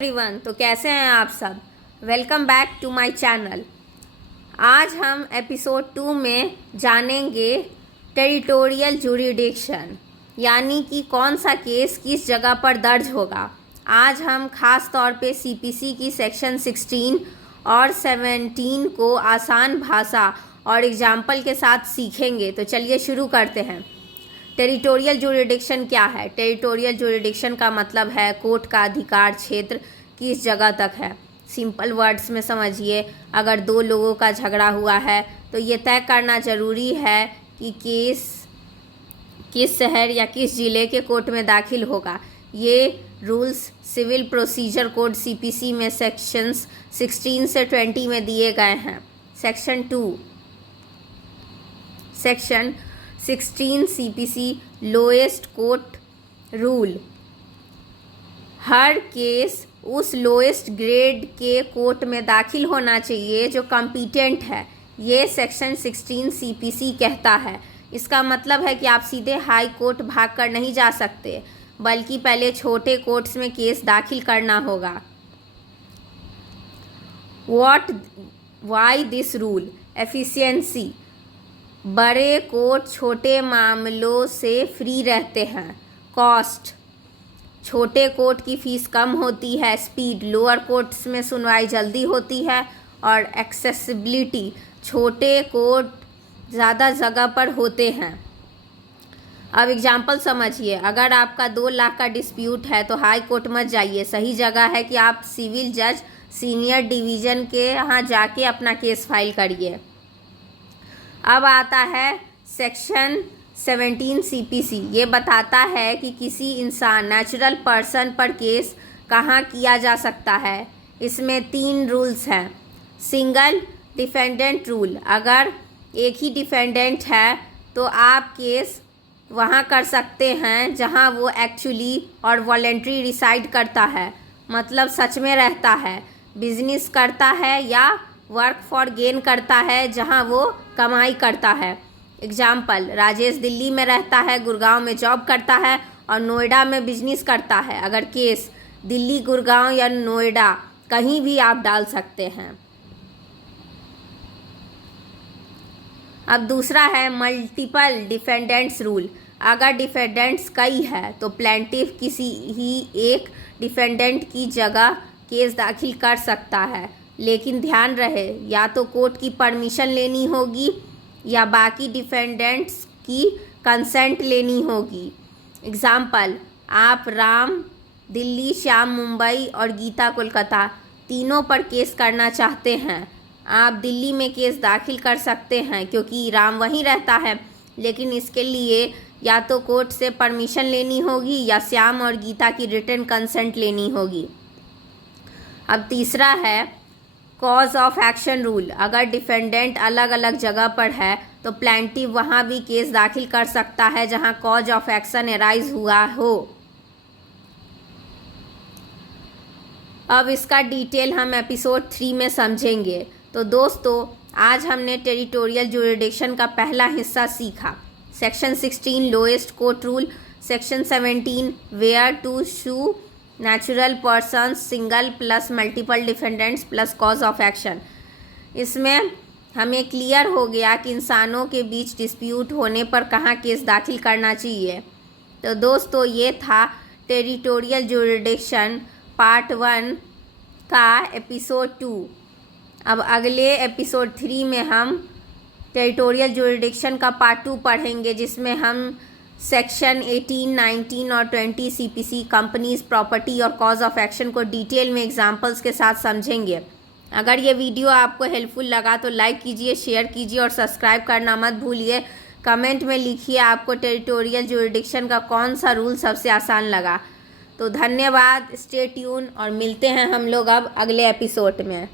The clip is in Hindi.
एवरीवन, तो कैसे हैं आप सब। Welcome back to my channel. आज हम एपिसोड 2 में जानेंगे टेरिटोरियल जुरिडिक्शन, यानी कि कौन सा केस किस जगह पर दर्ज होगा। आज हम खास तौर पे सीपीसी की सेक्शन 16 और 17 को आसान भाषा और एग्जाम्पल के साथ सीखेंगे। तो चलिए शुरू करते हैं। टेरिटोरियल जुरिडिक्शन क्या है? टेरिटोरियल जुरिडिक्शन का मतलब है कोर्ट का अधिकार क्षेत्र किस जगह तक है। सिंपल वर्ड्स में समझिए, अगर दो लोगों का झगड़ा हुआ है तो ये तय करना ज़रूरी है कि केस किस शहर या किस ज़िले के कोर्ट में दाखिल होगा। ये rules civil procedure code CPC में सेक्शंस 16 से 20 में दिए गए हैं। Section 16 CPC lowest court rule. हर केस उस लोएस्ट ग्रेड के कोर्ट में दाखिल होना चाहिए जो कॉम्पिटेंट है। ये सेक्शन 16 सीपीसी कहता है। इसका मतलब है कि आप सीधे हाई कोर्ट भागकर नहीं जा सकते, बल्कि पहले छोटे कोर्ट्स में केस दाखिल करना होगा। Why this rule? एफिशिएंसी। बड़े कोर्ट छोटे मामलों से फ्री रहते हैं। कॉस्ट, छोटे कोर्ट की फ़ीस कम होती है। स्पीड, लोअर कोर्ट्स में सुनवाई जल्दी होती है। और एक्सेसिबिलिटी, छोटे कोर्ट ज़्यादा जगह पर होते हैं। अब एग्जाम्पल समझिए, अगर आपका 2 लाख का डिस्प्यूट है तो हाई कोर्ट मत जाइए। सही जगह है कि आप सिविल जज सीनियर डिवीज़न के यहाँ जाके अपना केस फाइल करिए। अब आता है सेक्शन 17 सीपीसी। ये बताता है कि किसी इंसान नेचुरल पर्सन पर केस कहाँ किया जा सकता है। इसमें 3 रूल्स हैं। सिंगल डिफेंडेंट रूल, अगर एक ही डिफेंडेंट है तो आप केस वहाँ कर सकते हैं जहाँ वो एक्चुअली और वॉलेंट्री रिसाइड करता है, मतलब सच में रहता है, बिजनेस करता है या वर्क फॉर गेन करता है जहाँ वो कमाई करता है। एग्जाम्पल, राजेश दिल्ली में रहता है, गुड़गांव में जॉब करता है और नोएडा में बिजनेस करता है। अगर केस दिल्ली, गुड़गांव या नोएडा कहीं भी आप डाल सकते हैं। अब दूसरा है मल्टीपल डिफेंडेंट्स रूल। अगर डिफेंडेंट्स कई है तो प्लेंटिफ किसी ही एक डिफेंडेंट की जगह केस दाखिल कर सकता है, लेकिन ध्यान रहे या तो कोर्ट की परमिशन लेनी होगी या बाकी डिफेंडेंट्स की कंसेंट लेनी होगी। एग्जाम्पल, आप राम दिल्ली, श्याम मुंबई और गीता कोलकाता तीनों पर केस करना चाहते हैं। आप दिल्ली में केस दाखिल कर सकते हैं क्योंकि राम वहीं रहता है, लेकिन इसके लिए या तो कोर्ट से परमिशन लेनी होगी या श्याम और गीता की रिटन कंसेंट लेनी होगी। अब तीसरा है कॉज ऑफ एक्शन रूल। अगर डिफेंडेंट अलग अलग जगह पर है तो प्लेंटिफ वहाँ भी केस दाखिल कर सकता है जहाँ कॉज ऑफ एक्शन एराइज हुआ हो। अब इसका डिटेल हम एपिसोड 3 में समझेंगे। तो दोस्तों, आज हमने टेरिटोरियल जुरिडिक्शन का पहला हिस्सा सीखा। Section 16 lowest court rule, section 17 where to sue natural persons, single plus multiple defendants plus cause of action. इसमें हमें क्लियर हो गया कि इंसानों के बीच डिस्प्यूट होने पर कहाँ केस दाखिल करना चाहिए। तो दोस्तों, ये था टेरिटोरियल जुरिडिक्शन पार्ट 1 का एपिसोड 2। अब अगले एपिसोड 3 में हम टेरिटोरियल जुरिडिक्शन का पार्ट 2 पढ़ेंगे, जिसमें हम सेक्शन 18, 19 और 20 सीपीसी कंपनीज, प्रॉपर्टी और कॉज ऑफ एक्शन को डिटेल में एग्जांपल्स के साथ समझेंगे। अगर ये वीडियो आपको हेल्पफुल लगा तो लाइक कीजिए, शेयर कीजिए और सब्सक्राइब करना मत भूलिए। कमेंट में लिखिए आपको टेरिटोरियल जुरिडिक्शन का कौन सा रूल सबसे आसान लगा। तो धन्यवाद, स्टे ट्यून और मिलते हैं हम लोग अब अगले एपिसोड में।